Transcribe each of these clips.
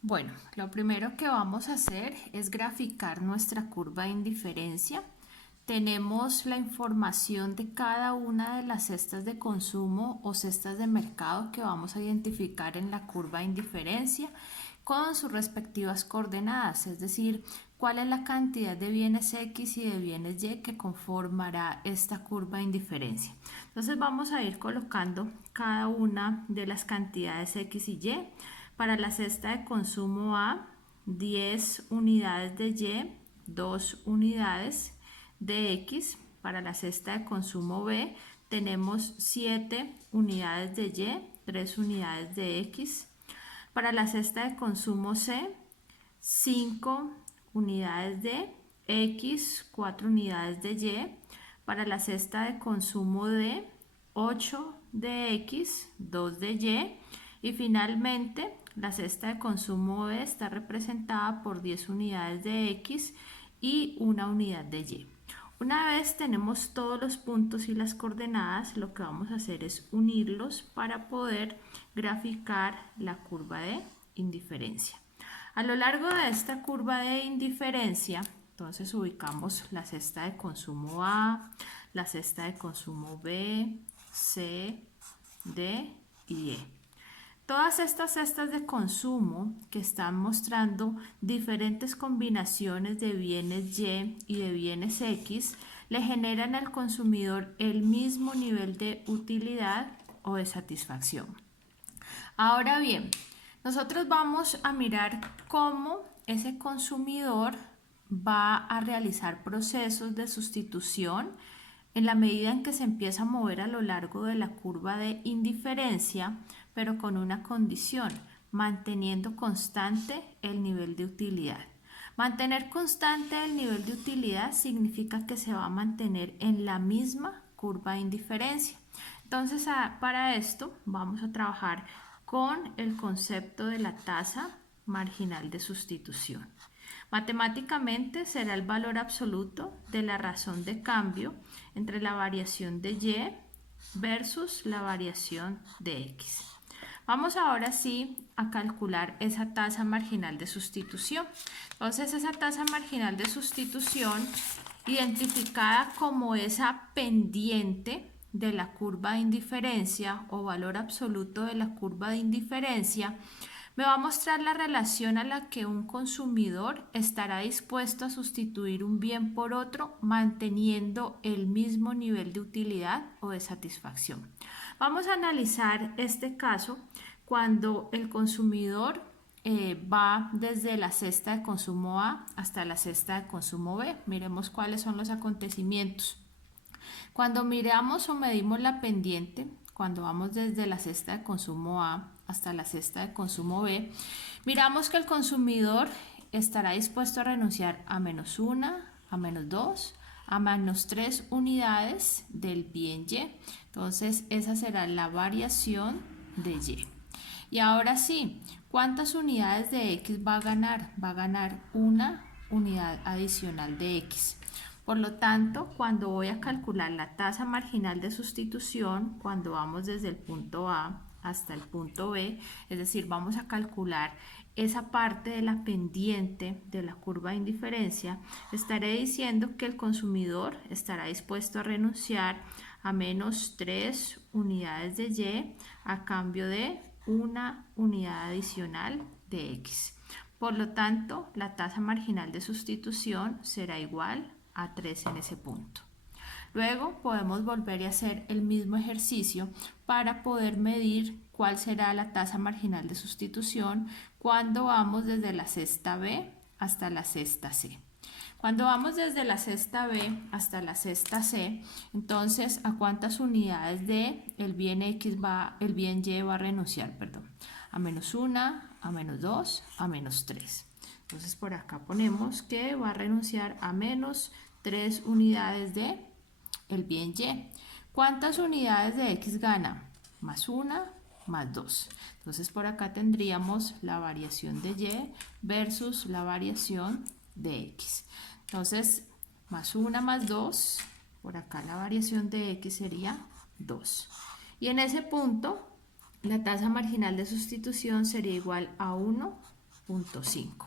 Bueno, lo primero que vamos a hacer es graficar nuestra curva de indiferencia. Tenemos la información de cada una de las cestas de consumo o cestas de mercado que vamos a identificar en la curva de indiferencia con sus respectivas coordenadas, es decir, cuál es la cantidad de bienes X y de bienes Y que conformará esta curva de indiferencia. Entonces vamos a ir colocando cada una de las cantidades X y Y. Para la cesta de consumo A, 10 unidades de Y, 2 unidades de X. Para la cesta de consumo B tenemos 7 unidades de Y, 3 unidades de X. Para la cesta de consumo C, 5 unidades de X, 4 unidades de Y. Para la cesta de consumo D, 8 de X, 2 de Y. Y finalmente, la cesta de consumo B está representada por 10 unidades de X y una unidad de Y. Una vez tenemos todos los puntos y las coordenadas, lo que vamos a hacer es unirlos para poder graficar la curva de indiferencia. A lo largo de esta curva de indiferencia, entonces ubicamos la cesta de consumo A, la cesta de consumo B, C, D y E. Todas estas cestas de consumo que están mostrando diferentes combinaciones de bienes Y y de bienes X le generan al consumidor el mismo nivel de utilidad o de satisfacción. Ahora bien, nosotros vamos a mirar cómo ese consumidor va a realizar procesos de sustitución en la medida en que se empieza a mover a lo largo de la curva de indiferencia, pero con una condición, manteniendo constante el nivel de utilidad. Mantener constante el nivel de utilidad significa que se va a mantener en la misma curva de indiferencia. Entonces, para esto vamos a trabajar con el concepto de la tasa marginal de sustitución. Matemáticamente será el valor absoluto de la razón de cambio entre la variación de Y versus la variación de X. Vamos ahora sí a calcular esa tasa marginal de sustitución. Entonces esa tasa marginal de sustitución, identificada como esa pendiente de la curva de indiferencia o valor absoluto de la curva de indiferencia, me va a mostrar la relación a la que un consumidor estará dispuesto a sustituir un bien por otro manteniendo el mismo nivel de utilidad o de satisfacción. Vamos a analizar este caso cuando el consumidor va desde la cesta de consumo A hasta la cesta de consumo B. Miremos cuáles son los acontecimientos. Cuando miramos o medimos la pendiente, cuando vamos desde la cesta de consumo A hasta la cesta de consumo B, miramos que el consumidor estará dispuesto a renunciar a menos 1, a menos 2, a menos 3 unidades del bien Y. Entonces esa será la variación de Y. Y ahora sí, ¿cuántas unidades de X va a ganar? Va a ganar una unidad adicional de X. Por lo tanto, cuando voy a calcular la tasa marginal de sustitución, cuando vamos desde el punto A hasta el punto B, es decir, vamos a calcular esa parte de la pendiente de la curva de indiferencia, estaré diciendo que el consumidor estará dispuesto a renunciar a menos 3 unidades de Y a cambio de una unidad adicional de X. Por lo tanto, la tasa marginal de sustitución será igual a 3 en ese punto. Luego podemos volver a hacer el mismo ejercicio para poder medir cuál será la tasa marginal de sustitución cuando vamos desde la cesta B hasta la cesta C. Cuando vamos desde la cesta B hasta la cesta C, entonces a cuántas unidades de el bien X el bien Y va a renunciar, perdón, a menos 1, a menos 2, a menos 3. Entonces por acá ponemos que va a renunciar a menos 3 unidades de el bien Y. ¿Cuántas unidades de X gana? Más 1, más 2. Entonces por acá tendríamos la variación de Y versus la variación de X. Entonces, más 1 más 2, por acá la variación de X sería 2. Y en ese punto, la tasa marginal de sustitución sería igual a 1 0.5.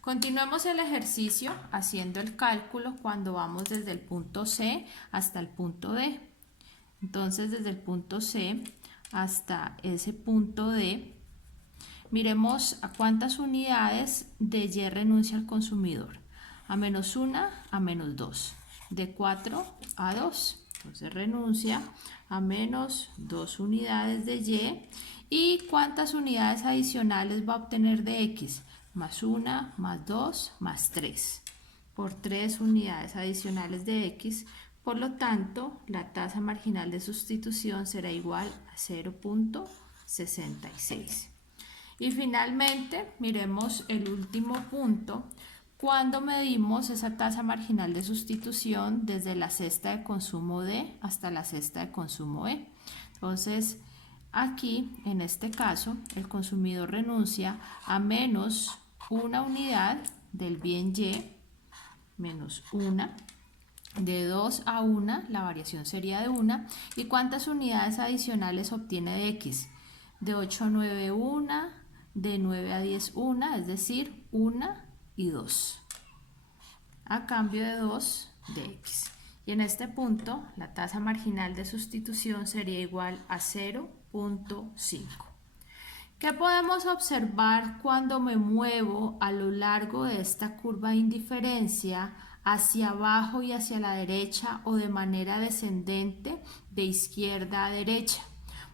Continuemos el ejercicio haciendo el cálculo cuando vamos desde el punto C hasta el punto D. Entonces, desde el punto C hasta ese punto D, miremos a cuántas unidades de Y renuncia el consumidor. A menos 1, a menos 2. De 4 a 2. Entonces renuncia a menos 2 unidades de Y. ¿Y cuántas unidades adicionales va a obtener de X? Más 1, más 2, más 3. Por 3 unidades adicionales de X. Por lo tanto, la tasa marginal de sustitución será igual a 0.66. Y finalmente, miremos el último punto, cuando medimos esa tasa marginal de sustitución desde la cesta de consumo D hasta la cesta de consumo E. Entonces, aquí, en este caso, el consumidor renuncia a menos una unidad del bien Y, menos una. De 2 a 1, la variación sería de 1. ¿Y cuántas unidades adicionales obtiene de X? De 8 a 9, 1. De 9 a 10, 1. Es decir, 1 y 2. A cambio de 2 de X. Y en este punto, la tasa marginal de sustitución sería igual a 0.5. ¿Qué podemos observar cuando me muevo a lo largo de esta curva de indiferencia hacia abajo y hacia la derecha o de manera descendente de izquierda a derecha?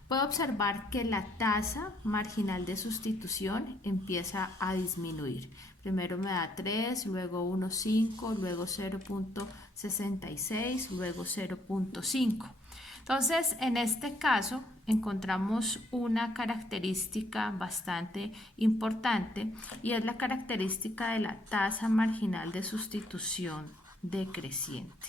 Puedo observar que la tasa marginal de sustitución empieza a disminuir. Primero me da 3, luego 1,5, luego 0.66, luego 0.5. Entonces, en este caso, encontramos una característica bastante importante y es la característica de la tasa marginal de sustitución decreciente.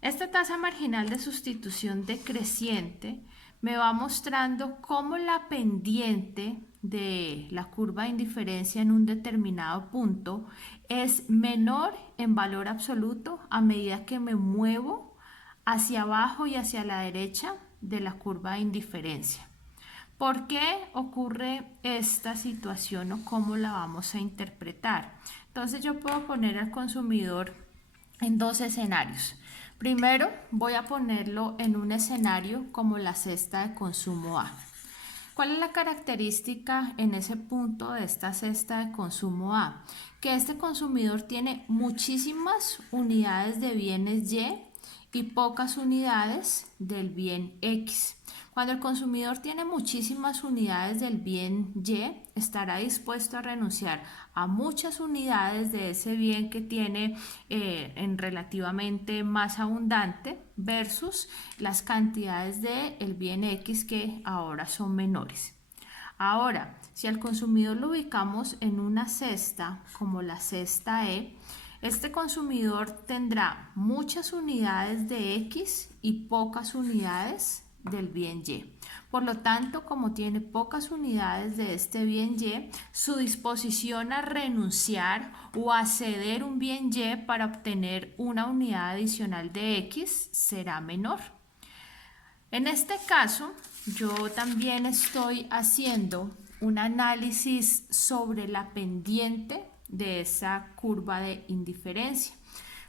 Esta tasa marginal de sustitución decreciente me va mostrando cómo la pendiente de la curva de indiferencia en un determinado punto es menor en valor absoluto a medida que me muevo hacia abajo y hacia la derecha de la curva de indiferencia. ¿Por qué ocurre esta situación o cómo la vamos a interpretar? Entonces yo puedo poner al consumidor en dos escenarios. Primero voy a ponerlo en un escenario como la cesta de consumo A. ¿Cuál es la característica en ese punto de esta cesta de consumo A? Que este consumidor tiene muchísimas unidades de bienes Y pocas unidades del bien X. Cuando el consumidor tiene muchísimas unidades del bien Y, estará dispuesto a renunciar a muchas unidades de ese bien que tiene en relativamente más abundante versus las cantidades del bien X que ahora son menores. Ahora, si al consumidor lo ubicamos en una cesta como la cesta E, este consumidor tendrá muchas unidades de X y pocas unidades del bien Y. Por lo tanto, como tiene pocas unidades de este bien Y, su disposición a renunciar o a ceder un bien Y para obtener una unidad adicional de X será menor. En este caso, yo también estoy haciendo un análisis sobre la pendiente de esa curva de indiferencia.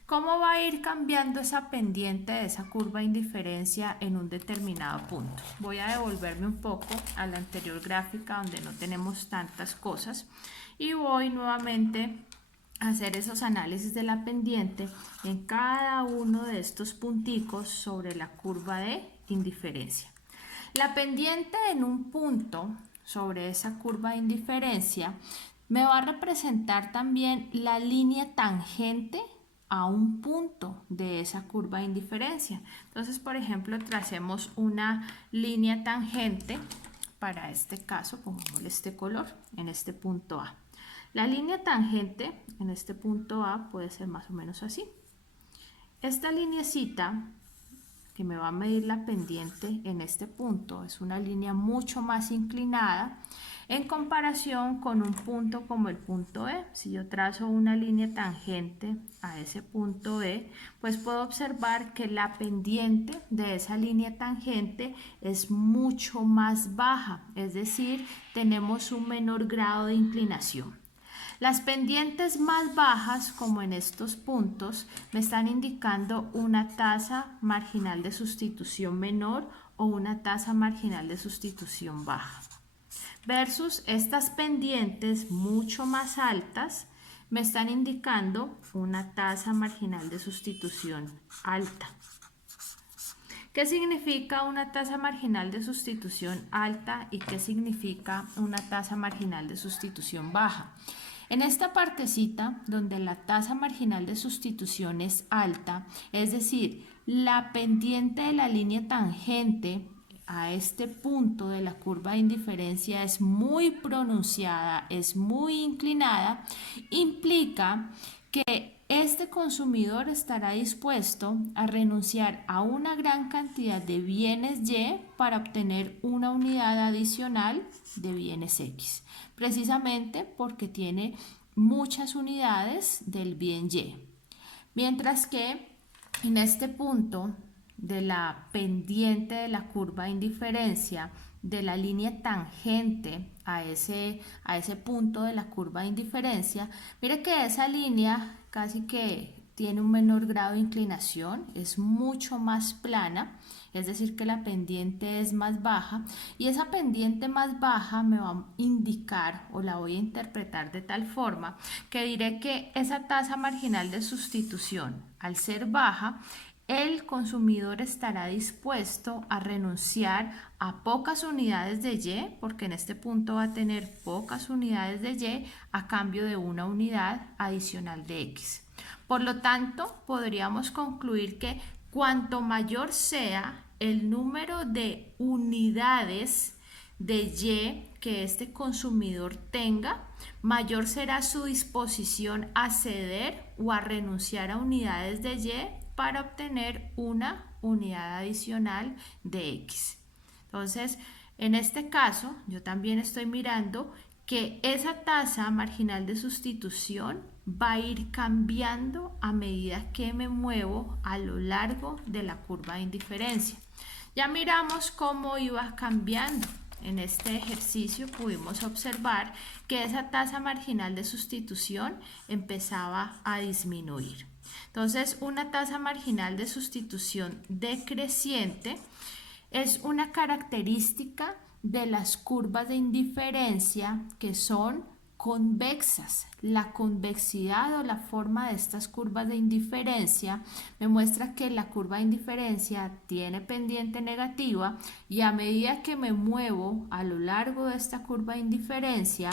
¿Cómo va a ir cambiando esa pendiente de esa curva de indiferencia en un determinado punto? Voy a devolverme un poco a la anterior gráfica donde no tenemos tantas cosas y voy nuevamente a hacer esos análisis de la pendiente en cada uno de estos punticos sobre la curva de indiferencia. La pendiente en un punto sobre esa curva de indiferencia me va a representar también la línea tangente a un punto de esa curva de indiferencia. Entonces, por ejemplo, tracemos una línea tangente para este caso, pongámosle este color en este punto A. La línea tangente en este punto A puede ser más o menos así. Esta lineecita que me va a medir la pendiente en este punto es una línea mucho más inclinada. en comparación con un punto como el punto E. Si yo trazo una línea tangente a ese punto E, pues puedo observar que la pendiente de esa línea tangente es mucho más baja, es decir, tenemos un menor grado de inclinación. Las pendientes más bajas, como en estos puntos, me están indicando una tasa marginal de sustitución menor o una tasa marginal de sustitución baja. Versus estas pendientes mucho más altas me están indicando una tasa marginal de sustitución alta. ¿Qué significa una tasa marginal de sustitución alta y qué significa una tasa marginal de sustitución baja? En esta partecita donde la tasa marginal de sustitución es alta, es decir, la pendiente de la línea tangente a este punto de la curva de indiferencia es muy pronunciada, es muy inclinada, implica que este consumidor estará dispuesto a renunciar a una gran cantidad de bienes Y para obtener una unidad adicional de bienes X, precisamente porque tiene muchas unidades del bien Y. Mientras que en este punto de la pendiente de la curva de indiferencia de la línea tangente a ese punto de la curva de indiferencia, mire que esa línea casi que tiene un menor grado de inclinación, es mucho más plana, es decir que la pendiente es más baja y esa pendiente más baja me va a indicar o la voy a interpretar de tal forma que diré que esa tasa marginal de sustitución, al ser baja, el consumidor estará dispuesto a renunciar a pocas unidades de Y, porque en este punto va a tener pocas unidades de Y a cambio de una unidad adicional de X. Por lo tanto, podríamos concluir que cuanto mayor sea el número de unidades de Y que este consumidor tenga, mayor será su disposición a ceder o a renunciar a unidades de Y para obtener una unidad adicional de X. Entonces, en este caso, yo también estoy mirando que esa tasa marginal de sustitución va a ir cambiando a medida que me muevo a lo largo de la curva de indiferencia. Ya miramos cómo iba cambiando. En este ejercicio pudimos observar que esa tasa marginal de sustitución empezaba a disminuir. Entonces, una tasa marginal de sustitución decreciente es una característica de las curvas de indiferencia que son convexas. La convexidad o la forma de estas curvas de indiferencia me muestra que la curva de indiferencia tiene pendiente negativa y a medida que me muevo a lo largo de esta curva de indiferencia,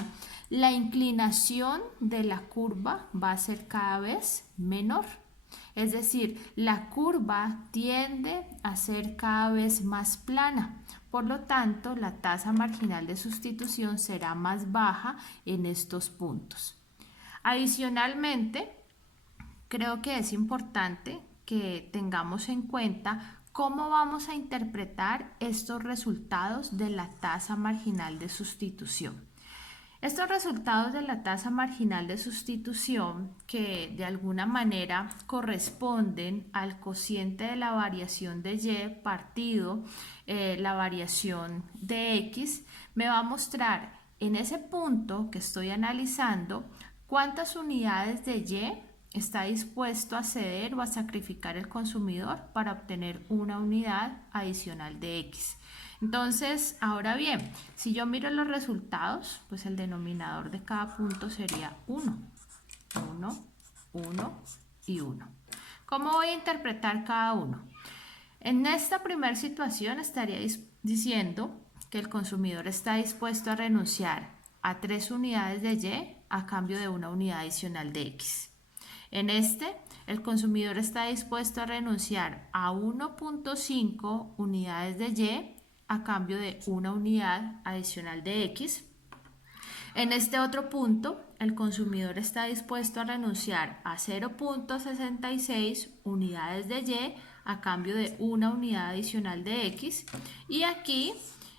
la inclinación de la curva va a ser cada vez menor. Es decir, la curva tiende a ser cada vez más plana. Por lo tanto, la tasa marginal de sustitución será más baja en estos puntos. Adicionalmente, creo que es importante que tengamos en cuenta cómo vamos a interpretar estos resultados de la tasa marginal de sustitución. Estos resultados de la tasa marginal de sustitución, que de alguna manera corresponden al cociente de la variación de Y partido la variación de X, me va a mostrar en ese punto que estoy analizando cuántas unidades de Y está dispuesto a ceder o a sacrificar el consumidor para obtener una unidad adicional de X. Entonces, ahora bien, si yo miro los resultados, pues el denominador de cada punto sería 1, 1, 1 y 1. ¿Cómo voy a interpretar cada uno? En esta primera situación estaría diciendo que el consumidor está dispuesto a renunciar a 3 unidades de Y a cambio de una unidad adicional de X. En este, el consumidor está dispuesto a renunciar a 1.5 unidades de Y a cambio de una unidad adicional de X. En este otro punto, el consumidor está dispuesto a renunciar a 0.66 unidades de Y a cambio de una unidad adicional de X. Y aquí,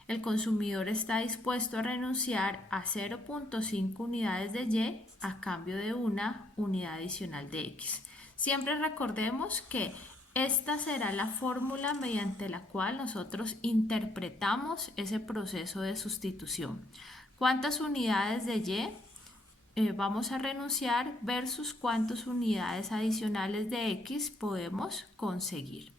el consumidor está dispuesto a renunciar a 0,5 unidades de Y a cambio de una unidad adicional de X. Siempre recordemos que esta será la fórmula mediante la cual nosotros interpretamos ese proceso de sustitución. ¿Cuántas unidades de Y vamos a renunciar versus cuántas unidades adicionales de X podemos conseguir?